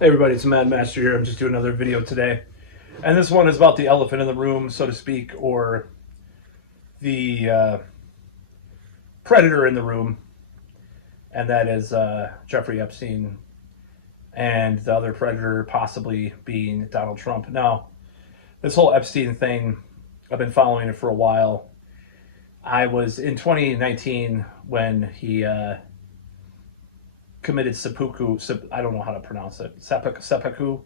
Hey everybody, it's Mad Master here. I'm just doing another video today. And this one is about the elephant in the room, so to speak, or the predator in the room. And that is Jeffrey Epstein, and the other predator possibly being Donald Trump. Now, this whole Epstein thing, I've been following it for a while. I was in 2019 when he committed seppuku. I don't know how to pronounce it. Seppuku,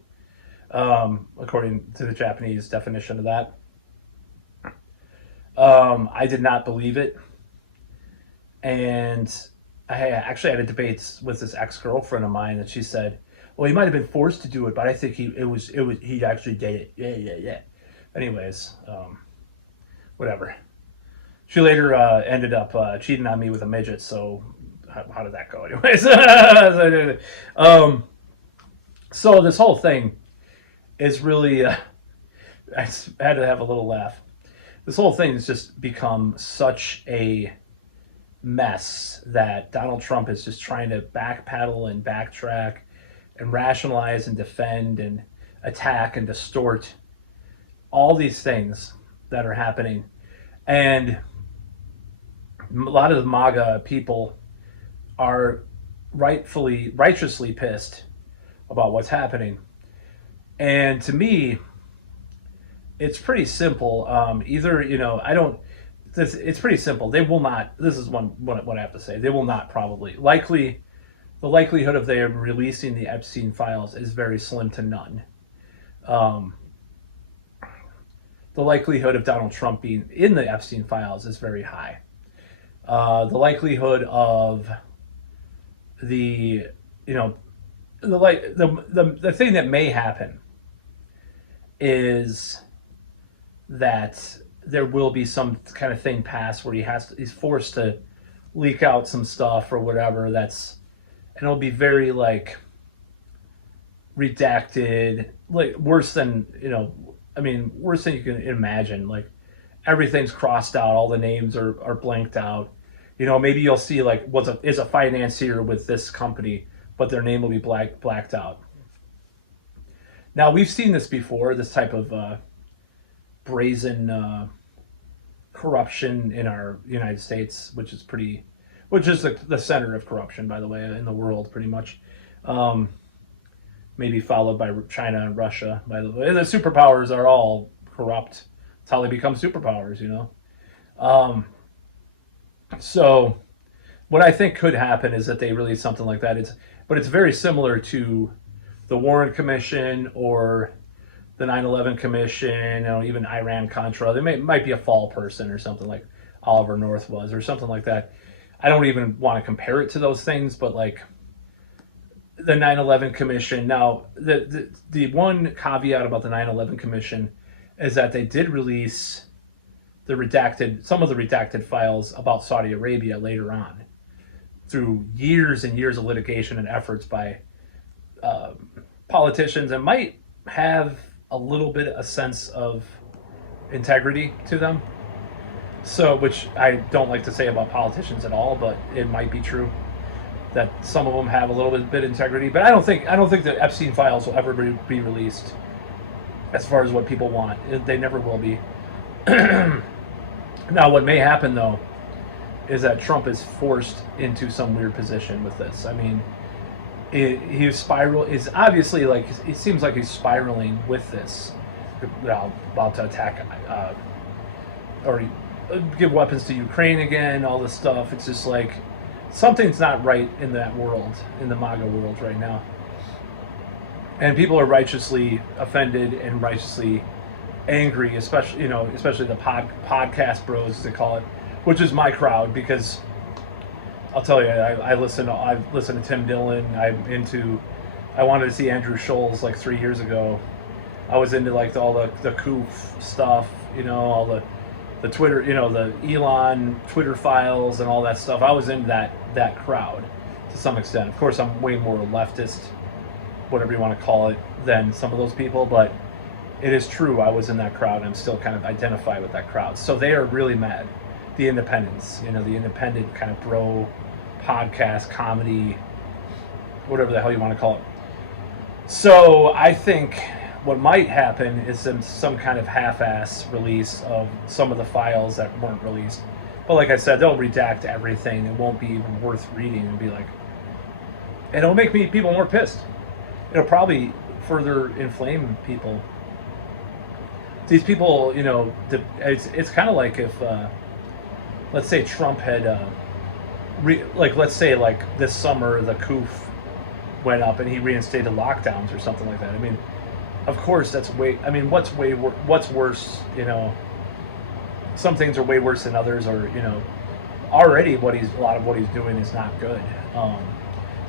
according to the Japanese definition of that. I did not believe it, and I actually had a debate with this ex-girlfriend of mine, and she said, "Well, he might have been forced to do it, but I think he actually did it." Yeah. Anyways, whatever. She later ended up cheating on me with a midget, so how did that go anyways? So this whole thing is really I had to have a little laugh. This whole thing has just become such a mess that Donald Trump is just trying to backpedal and backtrack and rationalize and defend and attack and distort all these things that are happening. And a lot of the MAGA people are righteously pissed about what's happening. And to me, it's pretty simple. It's pretty simple. They will not, this is what I have to say. They will not probably. The likelihood of them releasing the Epstein files is very slim to none. The likelihood of Donald Trump being in the Epstein files is very high. The likelihood of the thing that may happen is that there will be some kind of thing passed where he's forced to leak out some stuff or whatever, and it'll be very redacted, worse than worse than you can imagine. Like, everything's crossed out, all the names are blanked out. Maybe you'll see is a financier with this company, but their name will be blacked out. Now, we've seen this before, this type of brazen corruption in our United States, which is the center of corruption, by the way, in the world, pretty much. Maybe followed by China and Russia, by the way. The superpowers are all corrupt. That's how they become superpowers, So what I think could happen is that they release something like that. But it's very similar to the Warren Commission or the 9/11 Commission, even Iran-Contra. They might be a fall person or something, like Oliver North was, or something like that. I don't even want to compare it to those things, but the 9/11 Commission. Now, the one caveat about the 9/11 Commission is that they did release some of the redacted files about Saudi Arabia later on, through years and years of litigation and efforts by politicians, and might have a little bit a sense of integrity to them. So, which I don't like to say about politicians at all, but it might be true that some of them have a little bit of integrity. But I don't think the Epstein files will ever be released, as far as what people want. They never will be. Now, what may happen though is that Trump is forced into some weird position with this. I mean, his spiral is obviously it seems like he's spiraling with this, about to attack or give weapons to Ukraine again, all this stuff. It's just something's not right in that world, in the MAGA world right now. And people are righteously offended and righteously angry, especially the podcast bros, as they call it, which is my crowd, because I'll tell you, I've listened to Tim Dillon. I wanted to see Andrew Scholes 3 years ago. I was into all the coup stuff, all the Twitter, the Elon Twitter files and all that stuff. I was into that crowd to some extent. Of course, I'm way more leftist, whatever you want to call it, than some of those people, but it is true, I was in that crowd, and I'm still kind of identify with that crowd. So they are really mad. The independents, the independent kind of bro podcast, comedy, whatever the hell you want to call it. So I think what might happen is some kind of half-ass release of some of the files that weren't released. But like I said, they'll redact everything. It won't be even worth reading. It'll be like, and it'll make people more pissed. It'll probably further inflame people. These people, it's kind of like if, let's say Trump had, let's say like this summer the coup went up and he reinstated lockdowns or something like that. I mean, of course that's what's worse? Some things are way worse than others, or already a lot of what he's doing is not good. I'm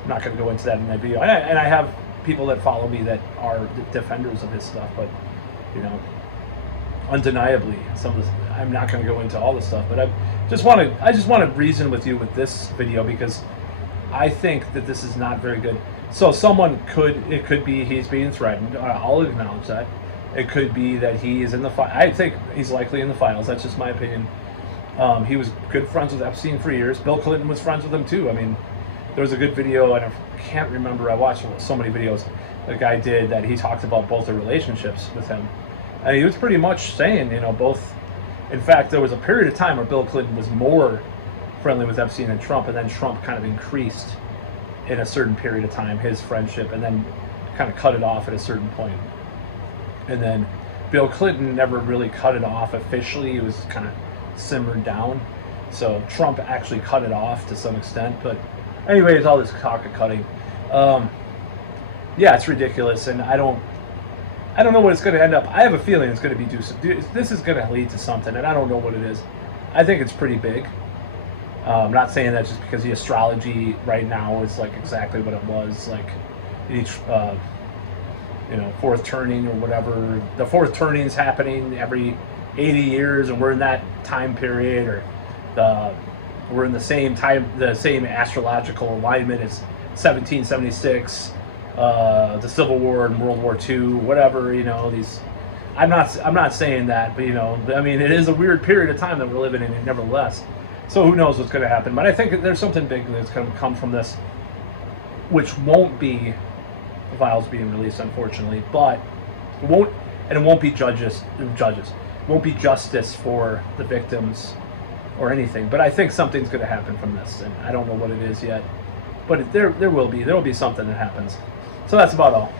not going to go into that in that video, and I have people that follow me that are defenders of his stuff, but undeniably, I'm not going to go into all the stuff, but I just want to reason with you with this video because I think that this is not very good. So it could be he's being threatened. I'll acknowledge that. It could be that he is in the file. I think he's likely in the files. That's just my opinion. He was good friends with Epstein for years. Bill Clinton was friends with him too. I mean, there was a good video, and I can't remember. I watched so many videos the guy did that he talked about both the relationships with him. And he was pretty much saying, both. In fact, there was a period of time where Bill Clinton was more friendly with Epstein than Trump, and then Trump kind of increased in a certain period of time his friendship, and then kind of cut it off at a certain point. And then Bill Clinton never really cut it off officially. It was kind of simmered down. So Trump actually cut it off to some extent. But anyways, all this talk of cutting. Yeah, it's ridiculous, and I don't know what it's going to end up. I have a feeling it's going to be this is going to lead to something, and I don't know what it is. I think it's pretty big. I'm not saying that just because the astrology right now is like exactly what it was, like each fourth turning or whatever. The fourth turning is happening every 80 years, and we're in that time period, or we're in the same astrological alignment as 1776. The Civil War and World War II, whatever, these. I'm not saying that, but I mean, it is a weird period of time that we're living in, nevertheless. So who knows what's going to happen? But I think there's something big that's going to come from this, which won't be the files being released, unfortunately. But it won't be judges. It won't be justice for the victims or anything. But I think something's going to happen from this, and I don't know what it is yet. But there will be something that happens. So that's about all.